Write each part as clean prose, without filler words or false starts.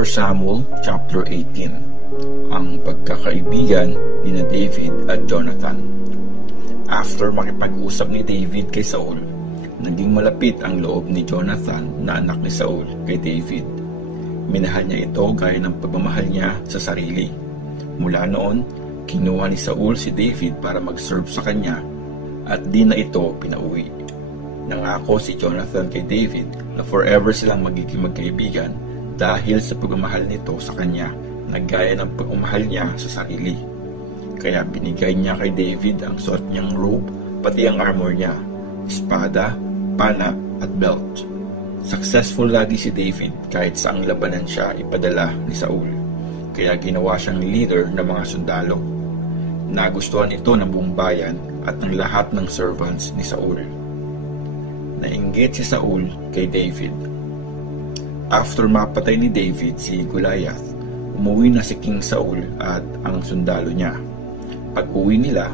1 Samuel chapter 18. Ang pagkakaibigan ni David at Jonathan. After makipag-usap ni David kay Saul, naging malapit ang loob ni Jonathan na anak ni Saul kay David. Minahal niya ito gaya ng pagmamahal niya sa sarili. Mula noon, kinuha ni Saul si David para mag-serve sa kanya at di na ito pinauwi. Nangako si Jonathan kay David na forever silang magiging magkaibigan dahil sa pagmamahal nito sa kanya na gaya ng pagmamahal niya sa sarili. Kaya binigay niya kay David ang suot niyang robe pati ang armor niya, espada, pana at belt. Successful lagi si David kahit saang labanan siya ipadala ni Saul. Kaya ginawa siyang leader ng mga sundalo. Nagustuhan ito ng buong bayan at ng lahat ng servants ni Saul. Nainggit si Saul kay David. After mapatay ni David si Goliath, umuwi na si King Saul at ang sundalo niya. Pag-uwi nila,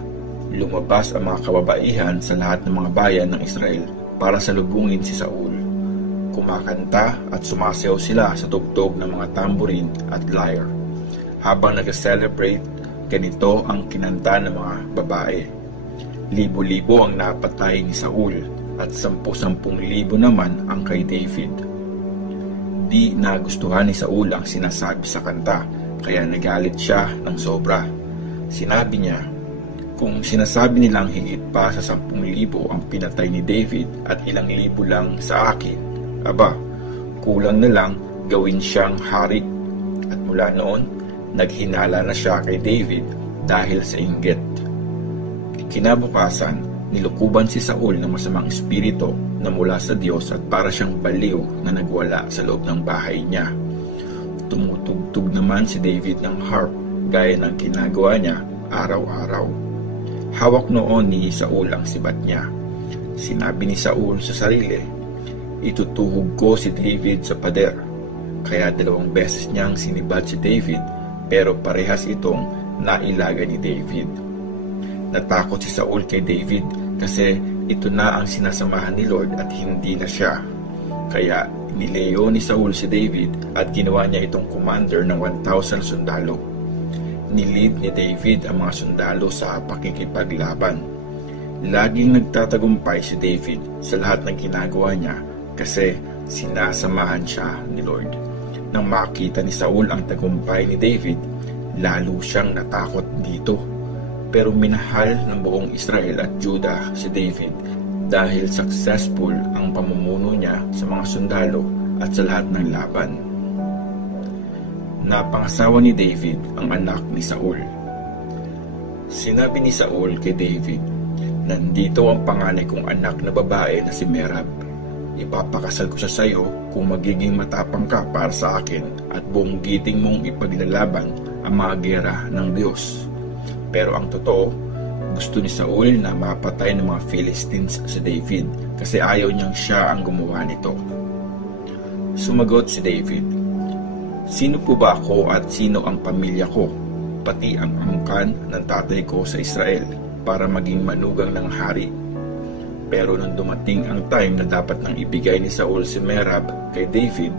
lumabas ang mga kababaihan sa lahat ng mga bayan ng Israel para salubungin si Saul. Kumakanta at sumasayaw sila sa tugtog ng mga tambourine at lyre. Habang nag-celebrate, ganito ang kinanta ng mga babae. Libo-libo ang napatay ni Saul at 10,000 naman ang kay David. Di nagustuhan ni Saul ang sinasabi sa kanta, kaya nagalit siya ng sobra. Sinabi niya, kung sinasabi nilang higit pa sa 10,000 ang pinatay ni David at ilang libo lang sa akin, aba, kulang na lang gawin siyang hari. At mula noon, naghinala na siya kay David dahil sa inggit. Kinabukasan, nilukuban si Saul ng masamang espiritu na mula sa Diyos at para siyang baliw na nagwala sa loob ng bahay niya. Tumutugtog naman si David ng harp gaya ng ginagawa niya araw-araw. Hawak noon ni Saul ang sibat niya. Sinabi ni Saul sa sarili, itutuhog ko si David sa pader. Kaya 2 beses niyang sinibat si David pero parehas itong nailaga ni David. Natakot si Saul kay David kasi ito na ang sinasamahan ni Lord at hindi na siya. Kaya nileyo ni Saul si David at ginawa niya itong commander ng 1,000 sundalo. Nilid ni David ang mga sundalo sa pakikipaglaban. Laging nagtatagumpay si David sa lahat ng ginagawa niya kasi sinasamahan siya ni Lord. Nang makita ni Saul ang tagumpay ni David, lalo siyang natakot dito. Pero minahal ng buong Israel at Judah si David dahil successful ang pamumuno niya sa mga sundalo at sa lahat ng laban. Napangasawa ni David ang anak ni Saul. Sinabi ni Saul kay David, nandito ang panganay kong anak na babae na si Merab. Ipapakasal ko siya sa iyo kung magiging matapang ka para sa akin at buong giting mong ipaglalaban ang mga gera ng Diyos. Pero ang totoo, gusto ni Saul na mapatay ng mga Philistines si David kasi ayaw niyang siya ang gumawa nito. Sumagot si David, sino po ba ako at sino ang pamilya ko, pati ang angkan ng tatay ko sa Israel para maging manugang ng hari? Pero nung dumating ang time na dapat nang ibigay ni Saul si Merab kay David,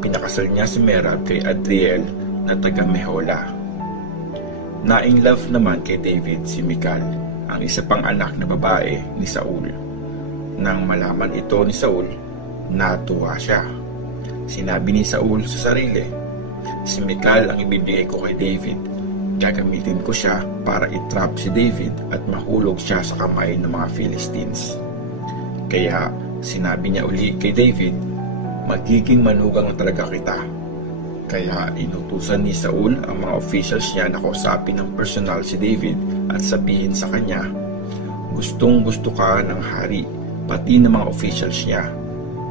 pinakasal niya si Merab kay Adriel na taga Mehola. Na-in-love naman kay David si Michal, ang isa pang anak na babae ni Saul. Nang malaman ito ni Saul, natuwa siya. Sinabi ni Saul sa sarili, si Michal ang ibibigay ko kay David. Gagamitin ko siya para itrap si David at mahulog siya sa kamay ng mga Philistines. Kaya sinabi niya uli kay David, magiging manugang na talaga kita. Kaya inutusan ni Saul ang mga officials niya na kausapin ng personal si David at sabihin sa kanya, gustong gusto ka ng hari, pati ng mga officials niya.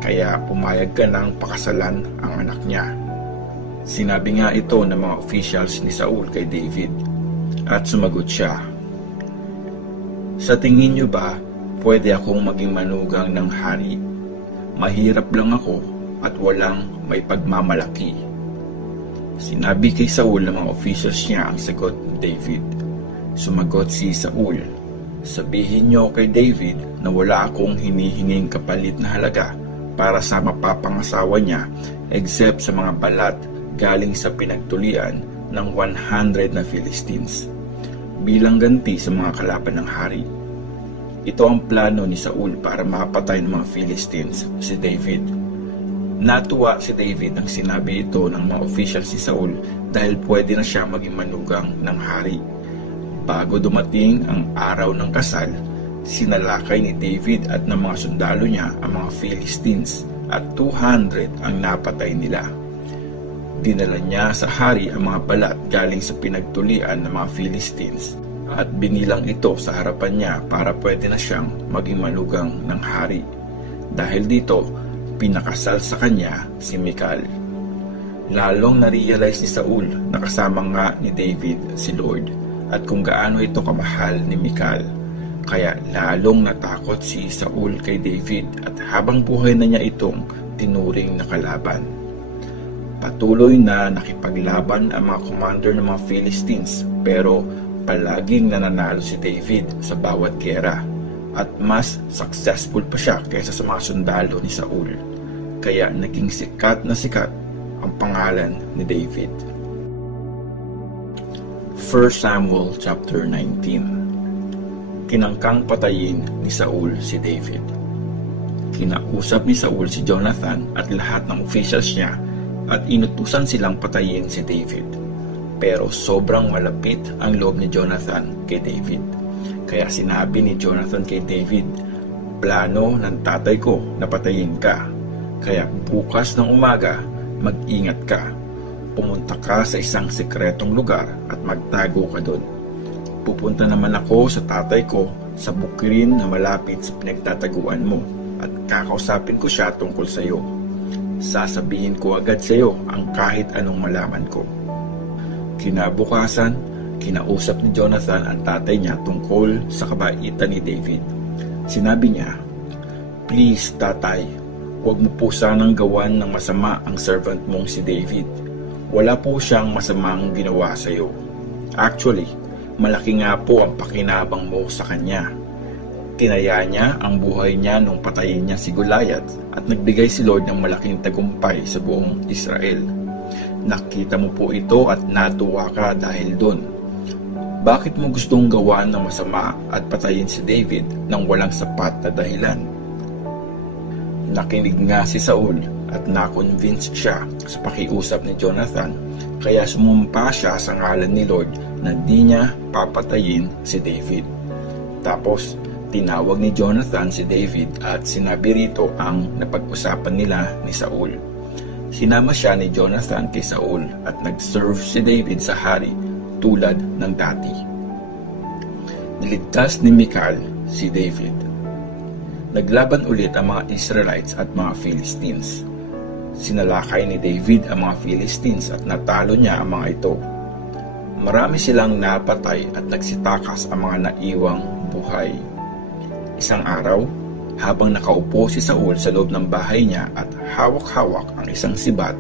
Kaya pumayag ka ng pakasalan ang anak niya. Sinabi nga ito ng mga officials ni Saul kay David. At sumagot siya, sa tingin niyo ba pwede akong maging manugang ng hari? Mahirap lang ako at walang may pagmamalaki. Sinabi kay Saul ng mga officials niya ang sagot ni David. Sumagot si Saul, sabihin niyo kay David na wala akong hinihinging kapalit na halaga para sa mapapangasawa niya except sa mga balat galing sa pinagtulian ng 100 na Philistines bilang ganti sa mga kalaban ng hari. Ito ang plano ni Saul para mapatay ng mga Philistines si David. Natuwa si David nang sinabi ito ng mga officials si Saul dahil pwede na siya maging manugang ng hari. Bago dumating ang araw ng kasal, sinalakay ni David at ng mga sundalo niya ang mga Philistines at 200 ang napatay nila. Dinala niya sa hari ang mga balat galing sa pinagtulian ng mga Philistines at binilang ito sa harapan niya para pwede na siyang maging manugang ng hari. Dahil dito, pinakasal sa kanya si Michal. Lalong na-realize ni Saul na kasama nga ni David si Lord at kung gaano ito kamahal ni Michal. Kaya lalong natakot si Saul kay David at habang buhay na niya itong tinuring na kalaban. Patuloy na nakipaglaban ang mga commander ng mga Philistines pero palaging nananalo si David sa bawat giyera at mas successful pa siya kaysa sa mga sundalo ni Saul. Kaya naging sikat na sikat ang pangalan ni David. 1 Samuel chapter 19. Kinangkang patayin ni Saul si David. Kinausap ni Saul si Jonathan at lahat ng officials niya at inutusan silang patayin si David. Pero sobrang malapit ang loob ni Jonathan kay David. Kaya sinabi ni Jonathan kay David, plano ng tatay ko na patayin ka. Kaya bukas ng umaga, mag-ingat ka. Pumunta ka sa isang sekretong lugar at magtago ka doon. Pupunta naman ako sa tatay ko sa bukirin na malapit sa pinagtataguan mo at kakausapin ko siya tungkol sa iyo. Sasabihin ko agad sa iyo ang kahit anong malaman ko. Kinabukasan, kinausap ni Jonathan ang tatay niya tungkol sa kabaitan ni David. Sinabi niya, please tatay, huwag mo po sanang gawan ng masama ang servant mong si David. Wala po siyang masamang ginawa sa iyo. Actually, malaki nga po ang pakinabang mo sa kanya. Tinaya niya ang buhay niya nung patayin niya si Goliath at nagbigay si Lord ng malaking tagumpay sa buong Israel. Nakita mo po ito at natuwa ka dahil doon. Bakit mo gustong gawa ng masama at patayin si David nang walang sapat na dahilan? Nakinig nga si Saul at na-convince siya sa pakiusap ni Jonathan, kaya sumumpa siya sa ngalan ni Lord na di niya papatayin si David. Tapos, tinawag ni Jonathan si David at sinabi rito ang napag-usapan nila ni Saul. Sinama siya ni Jonathan kay Saul at nag-serve si David sa hari tulad ng dati. Niligtas ni Michal si David. Naglaban ulit ang mga Israelites at mga Philistines. Sinalakay ni David ang mga Philistines at natalo niya ang mga ito. Marami silang napatay at nagsitakas ang mga naiwang buhay. Isang araw, habang nakaupo si Saul sa loob ng bahay niya at hawak-hawak ang isang sibat,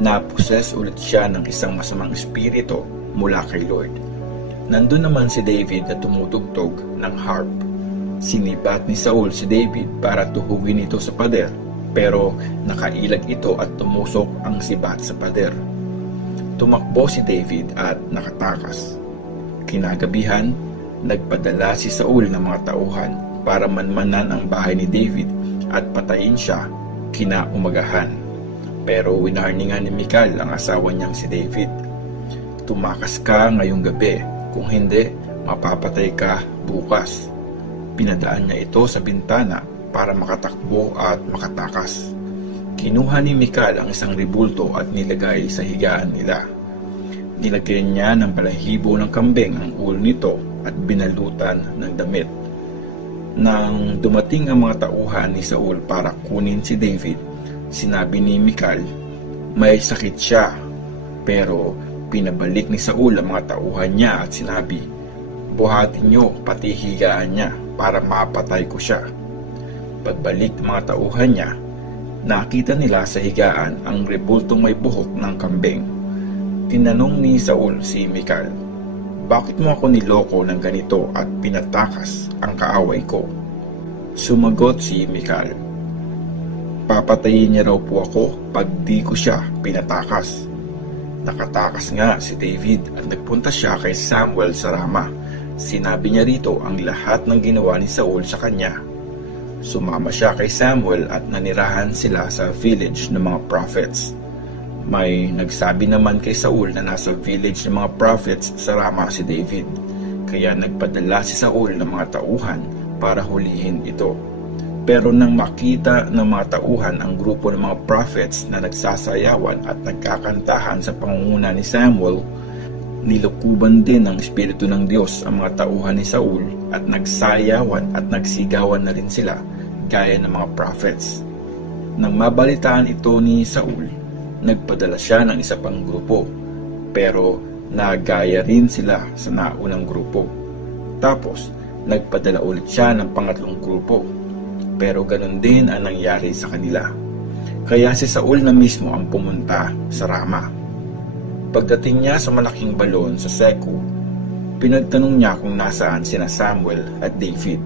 naposes ulit siya ng isang masamang espiritu mula kay Lord. Nandun naman si David na tumutugtog ng harp. Sinibat ni Saul si David para tuhugin ito sa pader, pero nakailag ito at tumusok ang sibat sa pader. Tumakbo si David at nakatakas. Kinagabihan, nagpadala si Saul ng mga tauhan para manmanan ang bahay ni David at patayin siya kinaumagahan. Pero winarningan ni Michal ang asawa niyang si David. Tumakas ka ngayong gabi, kung hindi, mapapatay ka bukas. Pinadaan niya ito sa bintana para makatakbo at makatakas. Kinuha ni Michal ang isang ribulto at nilagay sa higaan nila. Nilagyan niya ng balahibo ng kambing ang ulo nito at binalutan ng damit. Nang dumating ang mga tauhan ni Saul para kunin si David, sinabi ni Michal, may sakit siya. Pero pinabalik ni Saul ang mga tauhan niya at sinabi, buhatin niyo pati higaan niya para mapatay ko siya. Pagbalik ng mga tauhan niya, nakita nila sa higaan ang rebultong may buhok ng kambing. Tinanong ni Saul si Michal, bakit mo ako niloko ng ganito at pinatakas ang kaaway ko? Sumagot si Michal, papatayin niya raw po ako pag di ko siya pinatakas. Nakatakas nga si David at nagpunta siya kay Samuel sa Rama. Sinabi niya rito ang lahat ng ginawa ni Saul sa kanya. Sumama siya kay Samuel at nanirahan sila sa village ng mga prophets. May nagsabi naman kay Saul na nasa village ng mga prophets sa Rama si David. Kaya nagpadala si Saul ng mga tauhan para hulihin ito. Pero nang makita ng mga tauhan ang grupo ng mga prophets na nagsasayawan at nagkakantahan sa pangunguna ni Samuel, nilukuban din ng Espiritu ng Diyos ang mga tauhan ni Saul at nagsayawan at nagsigawan na rin sila gaya ng mga prophets. Nang mabalitaan ito ni Saul, nagpadala siya ng isa pang grupo, pero nagaya rin sila sa naunang grupo. Tapos, nagpadala ulit siya ng pangatlong grupo, pero ganun din ang nangyari sa kanila. Kaya si Saul na mismo ang pumunta sa Rama. Pagdating niya sa malaking balon sa Seku, pinagtanong niya kung nasaan sina Samuel at David.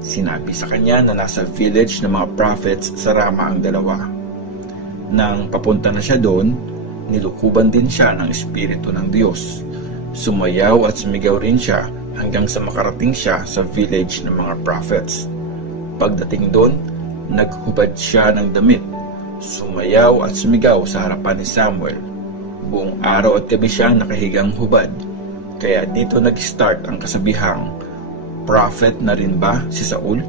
Sinabi sa kanya na nasa village ng mga prophets sa Rama ang dalawa. Nang papunta na siya doon, nilukuban din siya ng Espiritu ng Diyos. Sumayaw at sumigaw rin siya hanggang sa makarating siya sa village ng mga prophets. Pagdating doon, naghubad siya ng damit, sumayaw at sumigaw sa harapan ni Samuel. Buong araw at gabi siya nakahigang hubad. Kaya dito nag-start ang kasabihang, prophet na rin ba si Saul?